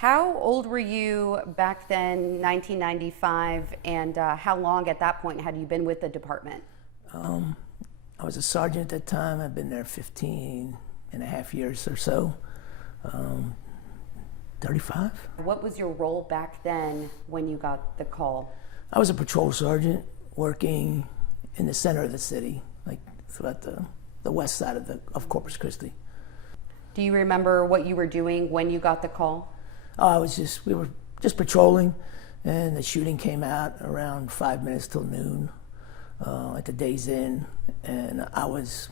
How old were you back then, 1995, and how long at that point had you been with the department? I was a sergeant at the time. I've been there 15 and a half years or so. 35. What was your role back then when you got the call? I was a patrol sergeant working in the center of the city, like throughout the west side of Corpus Christi. Do you remember what you were doing when you got the call? We were just patrolling, and the shooting came out around 5 minutes till noon at the Days Inn, and I was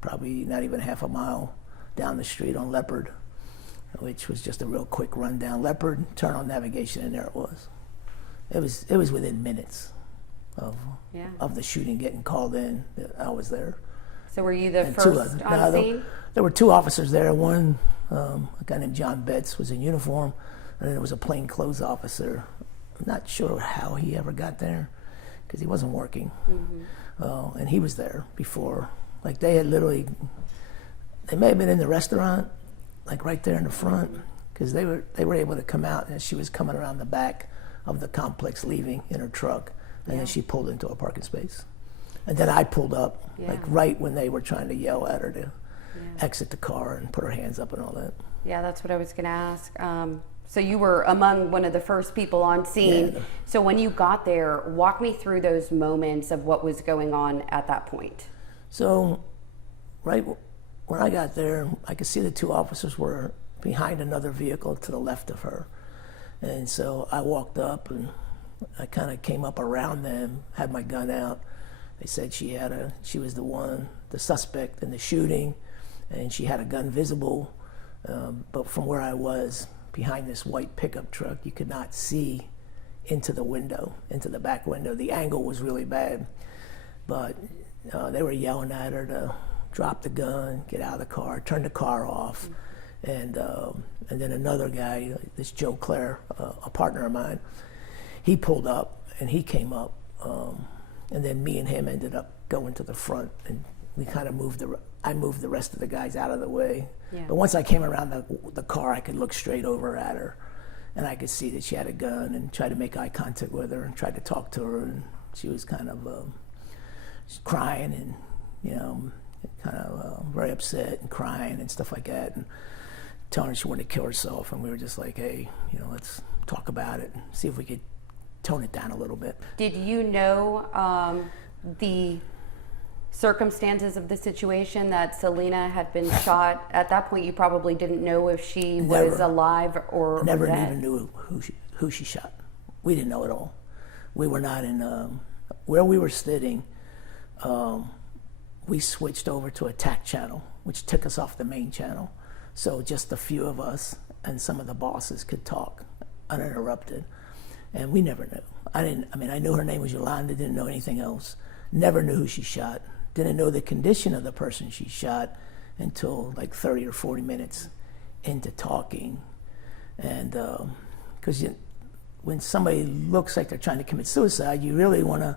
probably not even half a mile down the street on Leopard, which was just a real quick run down Leopard, turn on navigation, and there it was. It was within minutes of the shooting getting called in that I was there. So were you the first on scene? There were two officers there. One, a guy named John Betts, was in uniform, and then there was a plainclothes officer. I'm not sure how he ever got there because he wasn't working. Mm-hmm. And he was there before. Like they may have been in the restaurant, like right there in the front, because they were able to come out, and she was coming around the back of the complex leaving in her truck, and then she pulled into a parking space. And then I pulled up, like right when they were trying to yell at her to exit the car and put her hands up and all that. Yeah, that's what I was going to ask. So you were among one of the first people on scene. Yeah. So when you got there, walk me through those moments of what was going on at that point. So right when I got there, I could see the two officers were behind another vehicle to the left of her. And so I walked up and I kind of came up around them, had my gun out. They said she was the suspect in the shooting, and she had a gun visible. But from where I was, behind this white pickup truck, you could not see into the window, into the back window. The angle was really bad. But they were yelling at her to drop the gun, get out of the car, turn the car off. And then another guy, this Joe Clare, a partner of mine, he pulled up and he came up. And then me and him ended up going to the front, and we kind of I moved the rest of the guys out of the way. Yeah. But once I came around the car, I could look straight over at her, and I could see that she had a gun, and tried to make eye contact with her and tried to talk to her, and she was kind of crying and, kind of very upset and crying and stuff like that, and telling her she wanted to kill herself. And we were just like, hey, let's talk about it and see if we could tone it down a little bit. Did you know the circumstances of the situation, that Selena had been shot? At that point, you probably didn't know if she was alive or never dead. Even knew who she shot. We didn't know at all. We were not in where we were sitting. We switched over to a TAC channel, which took us off the main channel, so just a few of us and some of the bosses could talk uninterrupted. And we never knew. I knew her name was Yolanda, didn't know anything else. Never knew who she shot. Didn't know the condition of the person she shot until like 30 or 40 minutes into talking. And because when somebody looks like they're trying to commit suicide, you really want to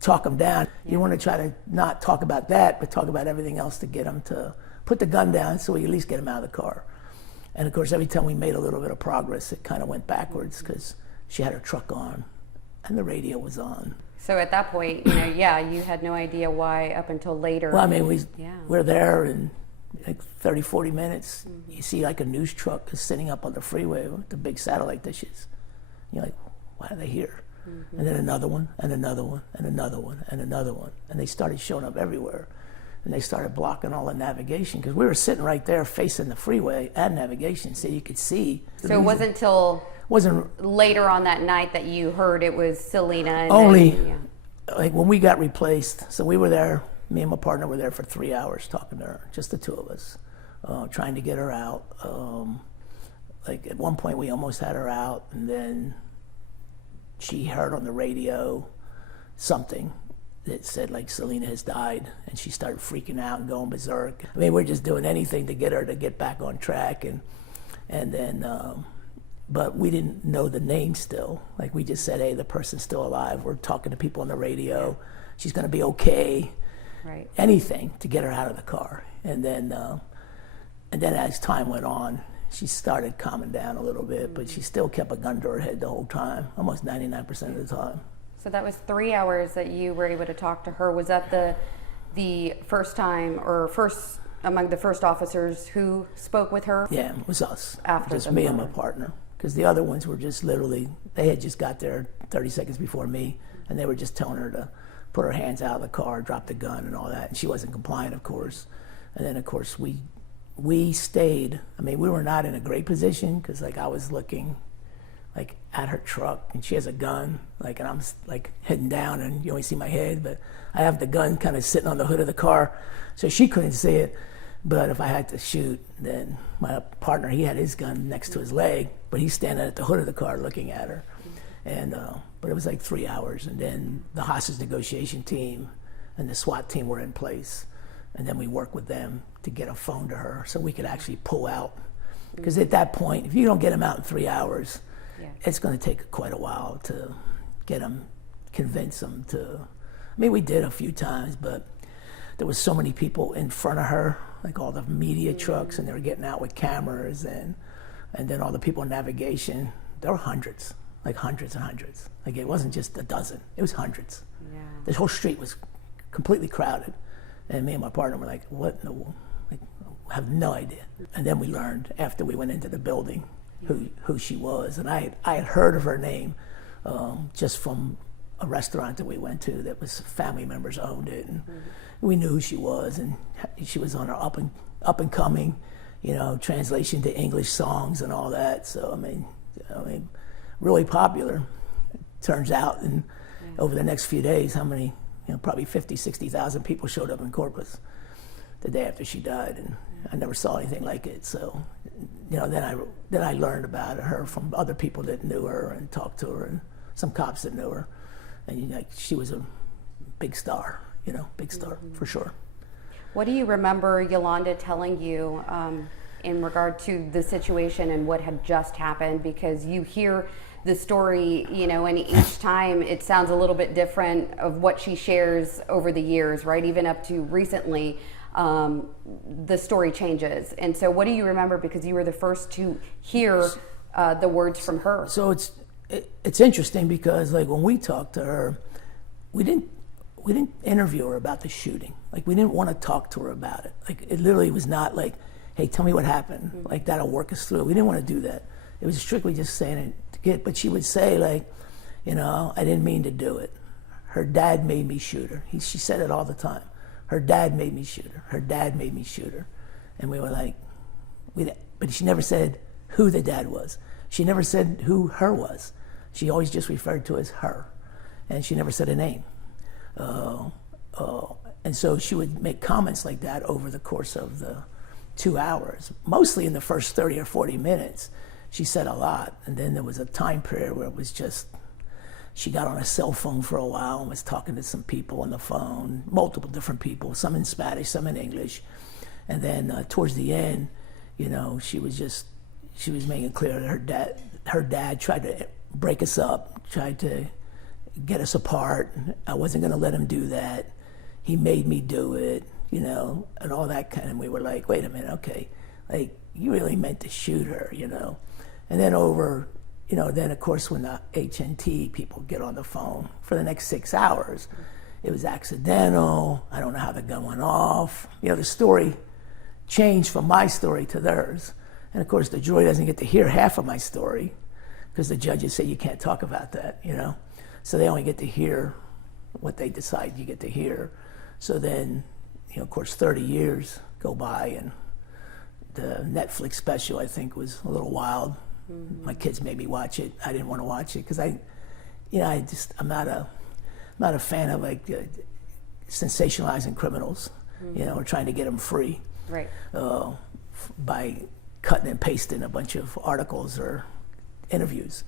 talk them down. You want to try to not talk about that, but talk about everything else to get them to put the gun down so we at least get them out of the car. And of course, every time we made a little bit of progress, it kind of went backwards because she had her truck on and the radio was on. So at that point, you had no idea why up until later. Well, we're there in like 30, 40 minutes. Mm-hmm. You see like a news truck is sitting up on the freeway with the big satellite dishes. You're like, why are they here? Mm-hmm. And then another one, and another one, and another one, and another one. And they started showing up everywhere. And they started blocking all the navigation because we were sitting right there facing the freeway and navigation, so you could see. So it wasn't until later on that night that you heard it was Selena. And like when we got replaced. So we were there, me and my partner were there for 3 hours talking to her, just the two of us, trying to get her out. Like at one point we almost had her out, and then she heard on the radio something that said like Selena has died, and she started freaking out and going berserk. We're just doing anything to get her to get back on track, and then but we didn't know the name still. Like we just said, hey, the person's still alive. We're talking to people on the radio. She's going to be okay. Right. Anything to get her out of the car. And then as time went on, she started calming down a little bit, but she still kept a gun to her head the whole time, almost 99% of the time. So that was 3 hours that you were able to talk to her. Was that the first time, or first among the first officers who spoke with her? Yeah, it was us. After just the me murder. and my partner. Because the other ones were just literally, they had just got there 30 seconds before me, and they were just telling her to put her hands out of the car, drop the gun and all that. And she wasn't compliant, of course. And then, of course, we stayed. I mean, we were not in a great position because, like, I was looking, like, at her truck, and she has a gun, like, and I'm, like, heading down, and you only see my head, but I have the gun kind of sitting on the hood of the car, so she couldn't see it. But if I had to shoot, then my partner, he had his gun next to his leg, but he's standing at the hood of the car looking at her. And but it was like 3 hours, and then the hostage negotiation team and the SWAT team were in place, and then we worked with them to get a phone to her so we could actually pull out. Because at that point, if you don't get them out in 3 hours, it's going to take quite a while to get them, convince them to. I mean, we did a few times, but there was so many people in front of her, like all the media trucks, and they were getting out with cameras, and then all the people in navigation. There were hundreds, like hundreds and hundreds. Like, it wasn't just a dozen, it was hundreds. Yeah. The whole street was completely crowded. And me and my partner were like, what in the, like, I have no idea. And then we learned after we went into the building who she was. And I had heard of her name just from a restaurant that we went to that was family members owned it. And we knew who she was, and she was on her up and coming, you know, translation to English songs and all that. So, I mean, really popular. Turns out, and over the next few days, how many, you know, probably 50, 60,000 people showed up in Corpus the day after she died, and I never saw anything like it. So, you know, then I learned about her from other people that knew her and talked to her, and some cops that knew her, and, you know, like, she was a big star, you know, big star for sure. What do you remember Yolanda telling you in regard to the situation and what had just happened? Because you hear the story, you know, and each time it sounds a little bit different of what she shares over the years, right? Even up to recently, the story changes. And so what do you remember, because you were the first to hear the words from her? So it's interesting because, like, when we talked to her, we didn't interview her about the shooting. Like, we didn't want to talk to her about it. Like, it literally was not like, hey, tell me what happened. Like, that'll work us through. We didn't want to do that. It was strictly just saying it to get, but she would say, like, you know, I didn't mean to do it. Her dad made me shoot her. She said it all the time. Her dad made me shoot her. Her dad made me shoot her. And we were like, but she never said who the dad was. She never said who her was. She always just referred to as her. And she never said a name. And so she would make comments like that over the course of the 2 hours. Mostly in the first 30 or 40 minutes, she said a lot. And then there was a time period where it was just, she got on a cell phone for a while and was talking to some people on the phone, multiple different people, some in Spanish, some in English. And then towards the end, you know, she was making clear that her dad tried to break us up, tried to get us apart. I wasn't going to let him do that. He made me do it, you know, and all that kind of. We were like, wait a minute, okay, like, you really meant to shoot her, you know. And then then of course when the HNT people get on the phone for the next 6 hours, it was accidental. I don't know how the gun went off. You know, the story changed from my story to theirs. And of course the jury doesn't get to hear half of my story because the judges say you can't talk about that, you know. So they only get to hear what they decide you get to hear. So then, you know, of course 30 years go by, and the Netflix special, I think, was a little wild. My kids made me watch it. I didn't want to watch it because I'm not a fan of, like, sensationalizing criminals, you know, or trying to get them free, Right. By cutting and pasting a bunch of articles or interviews.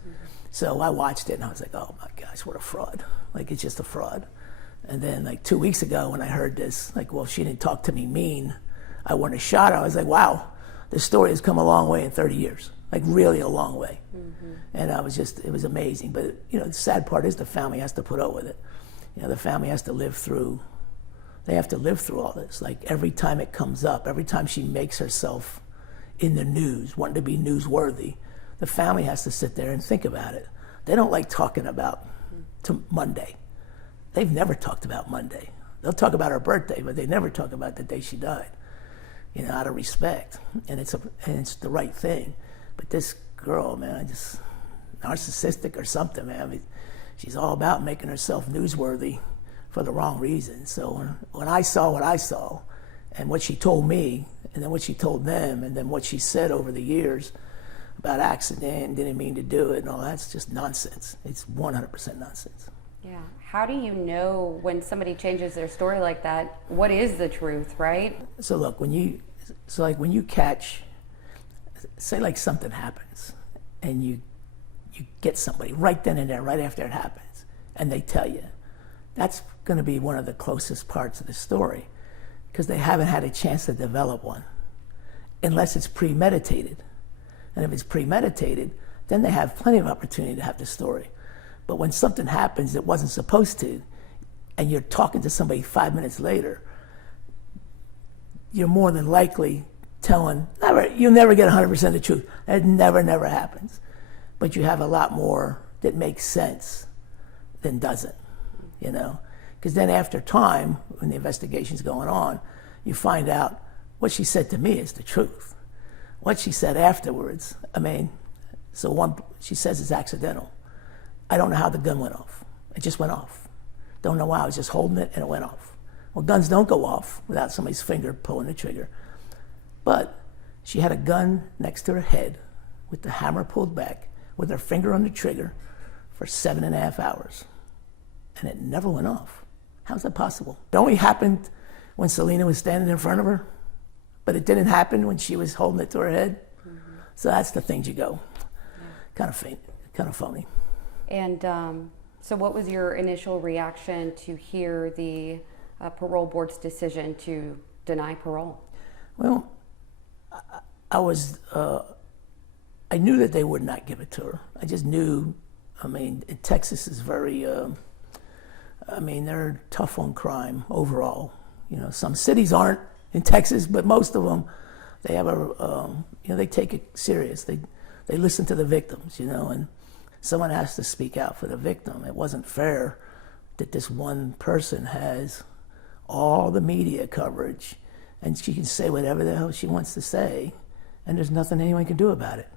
So I watched it and I was like, oh my gosh, what a fraud. Like, it's just a fraud. And then, like, 2 weeks ago when I heard this, like, well, she didn't talk to me mean, I wouldn't have shot her. I was like, wow, this story has come a long way in 30 years. Like, really a long way. And it was amazing. But, you know, the sad part is the family has to put up with it. You know, the family has to live through all this. Like, every time it comes up, every time she makes herself in the news, wanting to be newsworthy. The family has to sit there and think about it. They don't like talking about Monday. They've never talked about Monday. They'll talk about her birthday, but they never talk about the day she died, out of respect. And it's the right thing. But this girl, man, just narcissistic or something, man. I mean, she's all about making herself newsworthy for the wrong reason. So when I saw what I saw, and what she told me, and then what she told them, and then what she said over the years about accident, didn't mean to do it, and all that's just nonsense. It's 100% nonsense. Yeah. How do you know when somebody changes their story like that, what is the truth, right? So look, when you catch, say like something happens, and you get somebody right then and there, right after it happens, and they tell you, that's going to be one of the closest parts of the story, because they haven't had a chance to develop one, unless it's premeditated. And if it's premeditated, then they have plenty of opportunity to have the story. But when something happens that wasn't supposed to, and you're talking to somebody 5 minutes later, you're more than likely you'll never get 100% of the truth. It never happens. But you have a lot more that makes sense than doesn't, Because then after time, when the investigation's going on, you find out what she said to me is the truth. What she said afterwards, she says it's accidental. I don't know how the gun went off. It just went off. Don't know why. I was just holding it and it went off. Well, guns don't go off without somebody's finger pulling the trigger. But she had a gun next to her head with the hammer pulled back, with her finger on the trigger for 7.5 hours. And it never went off. How's that possible? It only happened when Selena was standing in front of her, but it didn't happen when she was holding it to her head. Mm-hmm. So that's the things you go, kind of phony. And so what was your initial reaction to hear the parole board's decision to deny parole? Well, I knew that they would not give it to her. I just knew, Texas is very, they're tough on crime overall. Some cities aren't in Texas, but most of them, they have they take it serious. They listen to the victims, and someone has to speak out for the victim. It wasn't fair that this one person has all the media coverage and she can say whatever the hell she wants to say, and there's nothing anyone can do about it.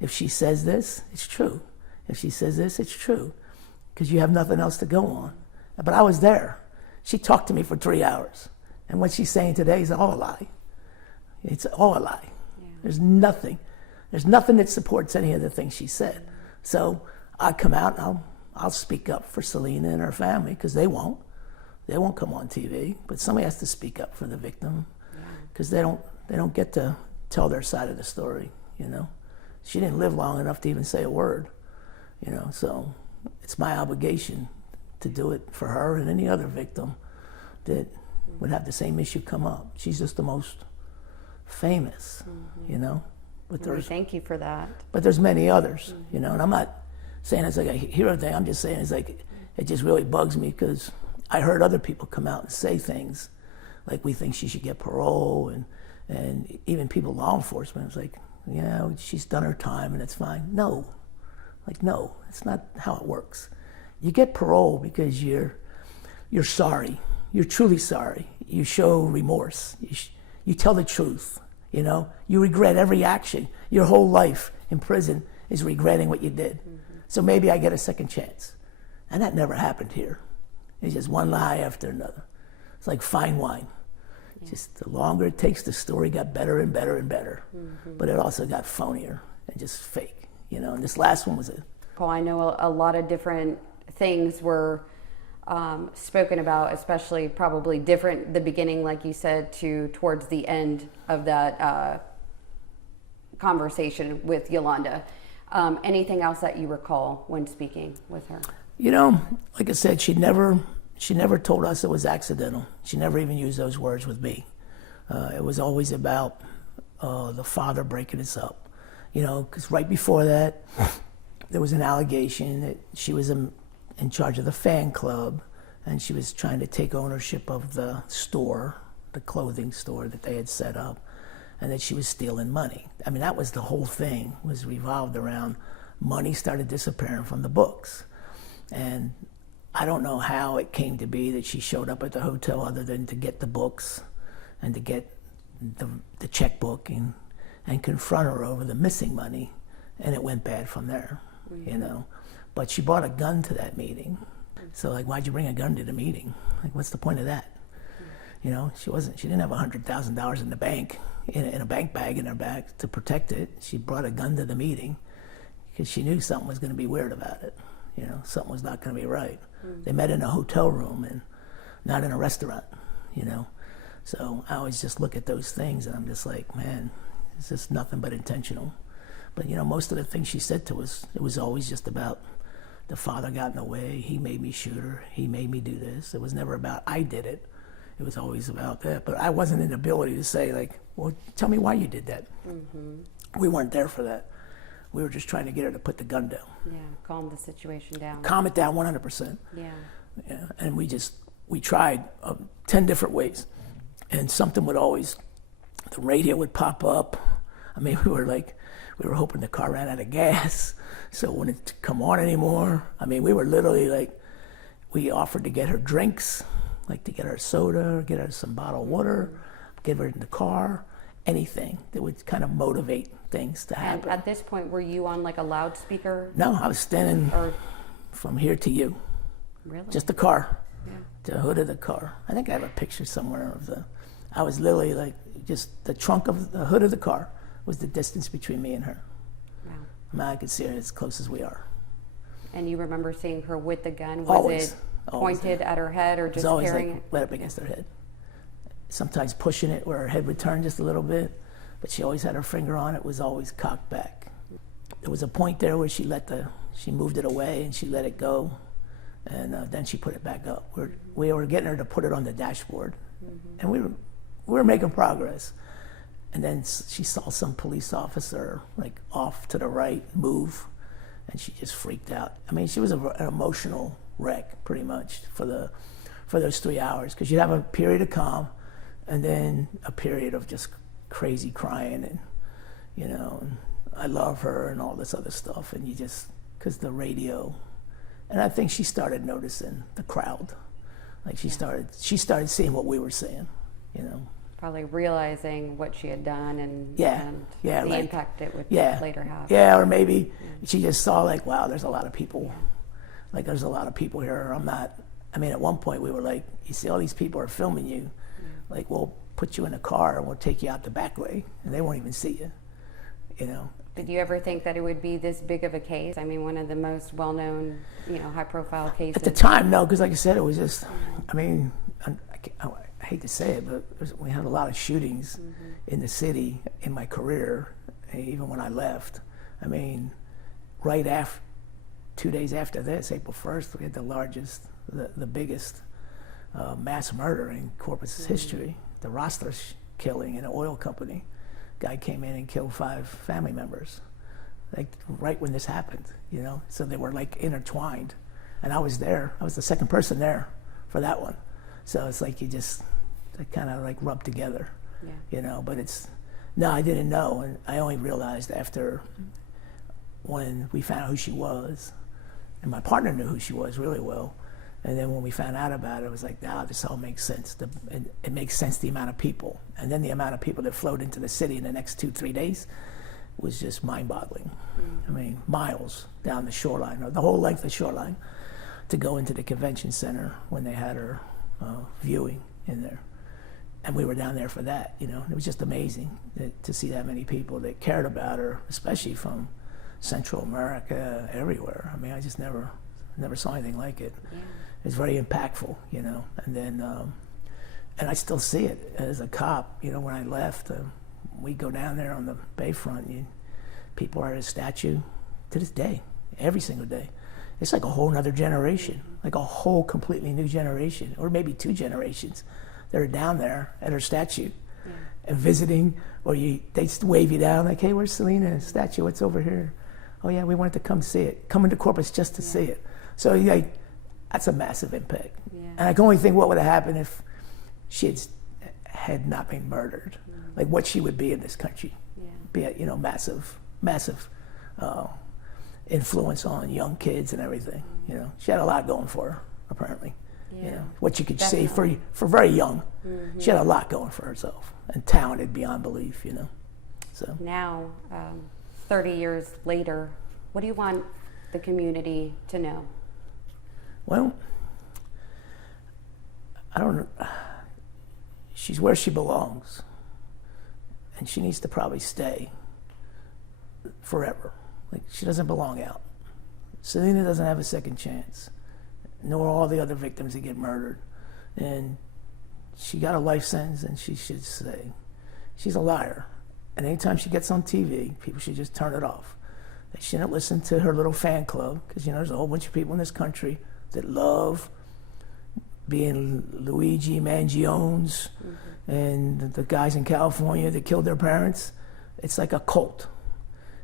If she says this, it's true. If she says this, it's true, because you have nothing else to go on. But I was there. She talked to me for 3 hours, and what she's saying today is all a lie. It's all a lie. Yeah. There's nothing that supports any of the things she said. So I come out and I'll speak up for Selena and her family, because they won't come on TV, but somebody has to speak up for the victim, because they don't get to tell their side of the story. She didn't live long enough to even say a word, so it's my obligation to do it for her and any other victim that would have the same issue come up. She's just the most famous, But thank you for that. But there's many others, and I'm not saying it's like a hero thing. I'm just saying it's like, it just really bugs me, because I heard other people come out and say things like, we think she should get parole, and even people, law enforcement, was like, she's done her time and it's fine. No, it's not how it works. You get parole because you're sorry. You're truly sorry. You show remorse. You tell the truth. You regret every action. Your whole life in prison is regretting what you did. Mm-hmm. So maybe I get a second chance. And that never happened here. It's just one lie after another. It's like fine wine. Yeah. Just the longer it takes, the story got better and better and better. Mm-hmm. But it also got phonier and just fake. And this last one was Paul, I know a lot of different things were spoken about, especially probably different the beginning, like you said, to towards the end of that conversation with Yolanda. Anything else that you recall when speaking with her? Like I said, she never told us it was accidental. She never even used those words with me. It was always about the father breaking us up. Because right before that, there was an allegation that she was in charge of the fan club, and she was trying to take ownership of the store, the clothing store that they had set up. and that she was stealing money. I mean, that was the whole thing, was revolved around money started disappearing from the books. And I don't know how it came to be that she showed up at the hotel other than to get the books and to get the checkbook and confront her over the missing money, and it went bad from there, you know. But she brought a gun to that meeting. So like, why'd you bring a gun to the meeting? Like, what's the point of that? You know, she didn't have $100,000 in the bank, in a bank bag in her back to protect it. She brought a gun to the meeting because she knew something was going to be weird about it. You know, something was not going to be right. They met in a hotel room and not in a restaurant, you know. So I always just look at those things and I'm just like, man, it's just nothing but intentional. But, you know, most of the things she said to us, it was always just about the father got in the way, he made me shoot her, he made me do this. It was never about I did it. It was always about that. But I wasn't in the ability to say, like, well, tell me why you did that. We weren't there for that. We were just trying to get her to put the gun down. Yeah, calm the situation down. Calm it down 100%. Yeah. Yeah. And we tried 10 different ways. And something would always, the radio would pop up. I mean, we were hoping the car ran out of gas, so it wouldn't come on anymore. I mean, we were literally like, we offered to get her drinks, like to get her soda, get her some bottled water, give her in the car, anything that would kind of motivate things to happen. And at this point, were you on like a loudspeaker? No, I was standing from here to you. Really? Just the car, Yeah. the hood of the car. I think I have a picture somewhere of I was literally like, just the trunk of the hood of the car was the distance between me and her. Wow. I mean, I could see her as close as we are. And you remember seeing her with the gun? Was Always. it Always pointed at her head or It's just always carrying like it? right up against her head. Sometimes pushing it where her head would turn just a little bit, but she always had her finger on it, was always cocked back. There was a point there where she moved it away and she let it go, and then she put it back up. We were getting her to put it on the dashboard, and we were making progress. And then she saw some police officer like off to the right move, and she just freaked out. I mean, she was an emotional wreck pretty much for those 3 hours, because you have a period of calm and then a period of just crazy crying and, you know, and I love her and all this other stuff, and you just, because the radio, and I think she started noticing the crowd. Like she started seeing what we were seeing, you know. Probably realizing what she had done and the like, impact it would later have. Yeah, or maybe she just saw like, wow, there's a lot of people. Like there's a lot of people here. I mean, at one point we were like, you see all these people are filming you. Like, we'll put you in a car and we'll take you out the back way and they won't even see you, you know. Did you ever think that it would be this big of a case? I mean, one of the most well-known, you know, high-profile cases. At the time, no, because like I said, it was just, I mean, I hate to say it, but we had a lot of shootings in the city in my career, even when I left. I mean, right after, 2 days after this, April 1st, we had the biggest mass murder in Corpus history, the Rostler killing in an oil company. Guy came in and killed 5 family members, like right when this happened, you know. So they were like intertwined, and I was there. I was the second person there for that one. So it's like they kind of like rubbed together, you know. But I didn't know, and I only realized after when we found out who she was, and my partner knew who she was really well. And then when we found out about it, it was like, this all makes sense. It makes sense, the amount of people. And then the amount of people that flowed into the city in the next 2-3 days was just mind-boggling. I mean, miles down the shoreline, or the whole length of the shoreline, to go into the convention center when they had her viewing in there. And we were down there for that, you know. It was just amazing to see that many people that cared about her, especially from Central America, everywhere. I mean, I just never saw anything like it. Yeah. It's very impactful, you know. And then, and I still see it as a cop. You know, when I left, we go down there on the bayfront. People are at a statue to this day, every single day. It's like a whole nother generation, like a whole completely new generation, or maybe 2 generations that are down there at her statue and visiting, or they wave you down like, hey, where's Selena's statue? What's over here? Oh yeah, we wanted to come see it. Come into Corpus just to see it. So that's a massive impact. Yeah. And I can only think what would have happened if she had not been murdered. like what she would be in this country. Yeah. Be a, you know, massive influence on young kids and everything. You know, she had a lot going for her, apparently. Yeah. You know, what you could Definitely. see for very young, she had a lot going for herself and talented beyond belief. You know, so Now, 30 years later, what do you want the community to know? well, I don't know. She's where she belongs, and she needs to probably stay forever. Like, she doesn't belong out. Selena doesn't have a second chance, nor all the other victims that get murdered. And she got a life sentence, and she should stay. She's a liar. And anytime she gets on TV, people should just turn it off. They shouldn't listen to her little fan club, because, you know, there's a whole bunch of people in this country that love being Luigi Mangiones and the guys in California that killed their parents. It's like a cult.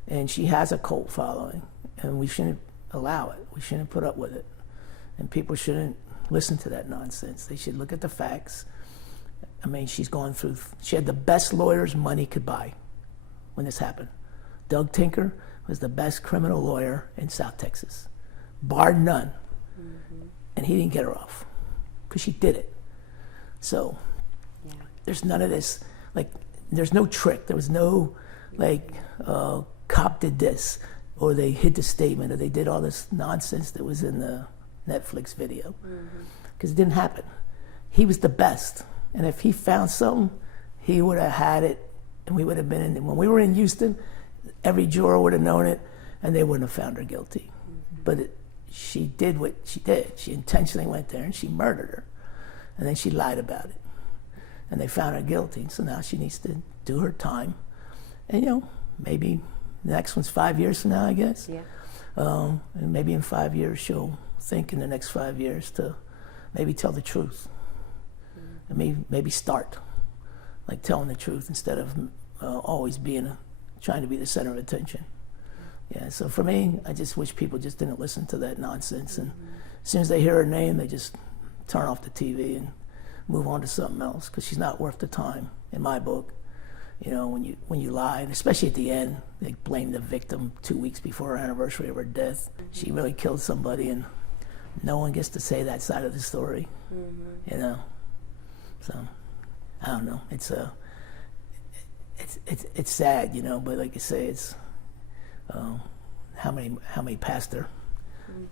And she has a cult following, and we shouldn't allow it. We shouldn't put up with it. And people shouldn't listen to that nonsense. They should look at the facts. I mean, she had the best lawyers money could buy when this happened. Doug Tinker was the best criminal lawyer in South Texas, bar none. And he didn't get her off, because she did it. So there's none of this, like, there's no trick. There was no, like, cop did this, or they hid the statement, or they did all this nonsense that was in the Netflix video. Because it didn't happen. He was the best. And if he found something, he would have had it, and we would have been in. When we were in Houston, every juror would have known it, and they wouldn't have found her guilty. But she did what she did. She intentionally went there, and she murdered her. And then she lied about it. And they found her guilty, so now she needs to do her time. And, you know, maybe the next one's 5 years from now, I guess. Yeah. And maybe in 5 years she'll think in the next 5 years to maybe tell the truth. And maybe start, like, telling the truth instead of always trying to be the center of attention. Yeah, so for me, I just wish people just didn't listen to that nonsense. And as soon as they hear her name, they just turn off the TV and move on to something else, because she's not worth the time, in my book. You know, when you lie, and especially at the end, they blame the victim 2 weeks before her anniversary of her death. She really killed somebody, and no one gets to say that side of the story. You know, so I don't know. It's sad, you know. But like you say, it's how many passed her.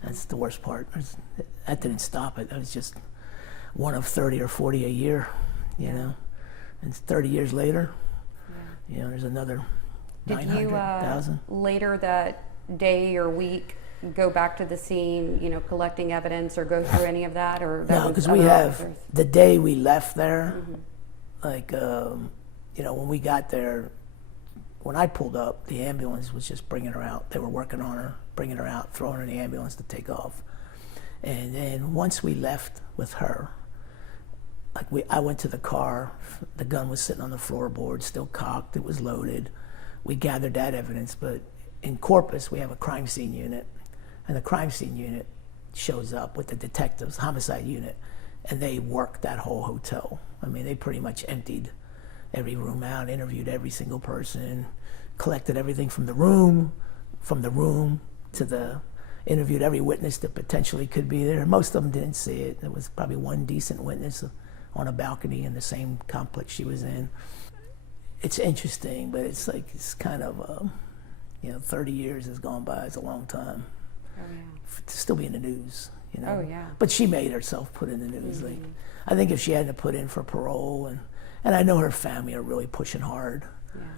That's the worst part. That didn't stop it. That was just one of 30 or 40 a year, you know. And 30 years later, you know, there's another 900,000. Did you later that day or week go back to the scene, you know, collecting evidence, or go through any of that? Or that no, because we have the day we left there, like, you know, when we got there, when I pulled up, the ambulance was just bringing her out. They were working on her, bringing her out, throwing her in the ambulance to take off. And then once we left with her, like, I went to the car. The gun was sitting on the floorboard, still cocked. It was loaded. We gathered that evidence. But in Corpus, we have a crime scene unit, and the crime scene unit shows up with the detectives, homicide unit, and they worked that whole hotel. I mean, they pretty much emptied every room out, interviewed every single person, collected everything from the room to the, interviewed every witness that potentially could be there. Most of them didn't see it. There was probably one decent witness on a balcony in the same complex she was in. It's interesting, but it's like, it's kind of, you know, 30 years has gone by. It's a long time. Oh, yeah. To still be in the news, you know. Oh, yeah. But she made herself put in the news. Like, I think if she hadn't put in for parole, and I know her family are really pushing hard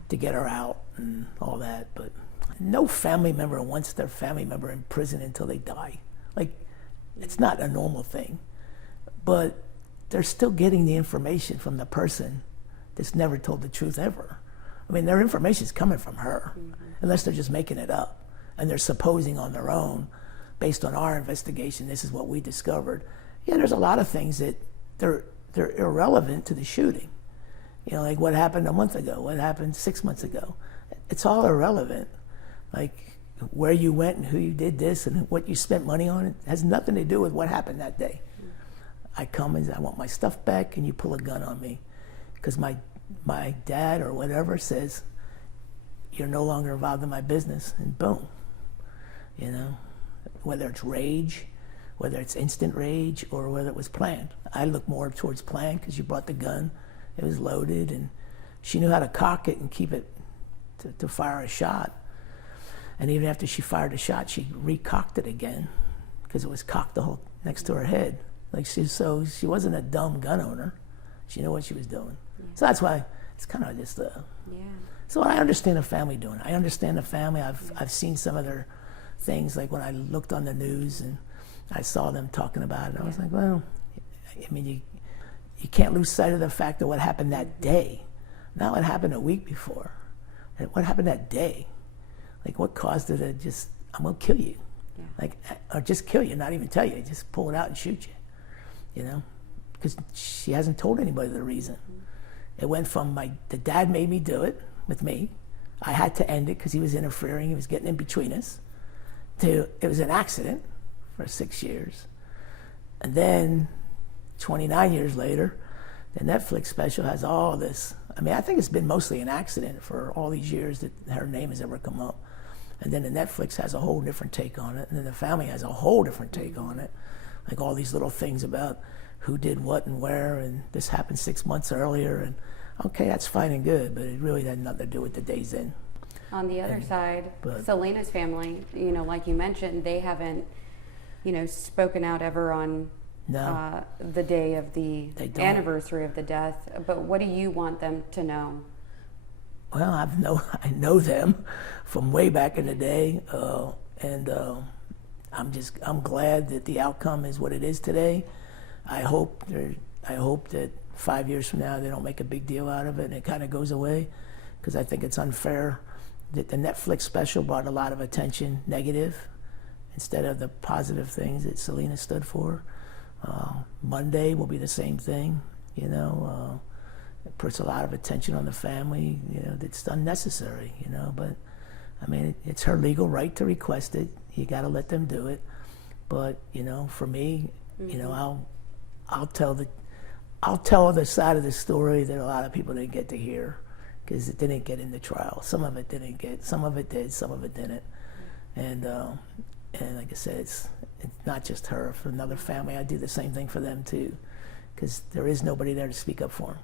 to get her out and all that, but no family member wants their family member in prison until they die. Like, it's not a normal thing. But they're still getting the information from the person that's never told the truth ever. I mean, their information is coming from her, unless they're just making it up. And they're supposing on their own, based on our investigation, this is what we discovered. Yeah, there's a lot of things that they're irrelevant to the shooting. You know, like what happened a month ago, what happened 6 months ago. It's all irrelevant. Like, where you went and who you did this and what you spent money on, it has nothing to do with what happened that day. I come and I want my stuff back, and you pull a gun on me because my my dad or whatever says, you're no longer involved in my business, and boom, you know, whether it's rage, whether it's instant rage, or whether it was planned. I look more towards planned because you brought the gun, it was loaded, and she knew how to cock it and keep it to fire a shot. And even after she fired a shot, she recocked it again because it was cocked the whole next to her head. Like so she wasn't a dumb gun owner. She knew what she was doing. Yeah. So that's why it's kind of just So I understand the family doing it. I understand the family. I've seen some of their things, like when I looked on the news and I saw them talking about it. I was like, well, I mean, you can't lose sight of the fact of what happened that day, not what happened a week before. And what happened that day? Like, what caused her to just, I'm gonna kill you, like, or just kill you, not even tell you, just pull it out and shoot you, you know, because she hasn't told anybody the reason. It went from the dad made me do it with me. I had to end it because he was interfering, he was getting in between us, to it was an accident for 6 years. And then 29 years later, the Netflix special has all this. I mean, I think it's been mostly an accident for all these years that her name has ever come up. And then the Netflix has a whole different take on it. And then the family has a whole different take on it. Like all these little things about who did what and where, and this happened 6 months earlier. And okay, that's fine and good, but it really had nothing to do with the days in. On the other side, Selena's family, you know, like you mentioned, they haven't, you know, spoken out ever on the day of the anniversary of the death. But what do you want them to know? Well, I know them from way back in the day, and I'm glad that the outcome is what it is today. I hope that 5 years from now they don't make a big deal out of it and it kind of goes away, because I think it's unfair that the Netflix special brought a lot of attention, negative, instead of the positive things that Selena stood for. Monday will be the same thing, you know. It puts a lot of attention on the family, you know, that's unnecessary, you know. But I mean, it's her legal right to request it. You got to let them do it. But you know, for me, you know, I'll tell the side of the story that a lot of people didn't get to hear, because it didn't get in the trial. Some of it didn't get, some of it did, some of it didn't. And like I said, it's not just her. For another family, I do the same thing for them too, because there is nobody there to speak up for them.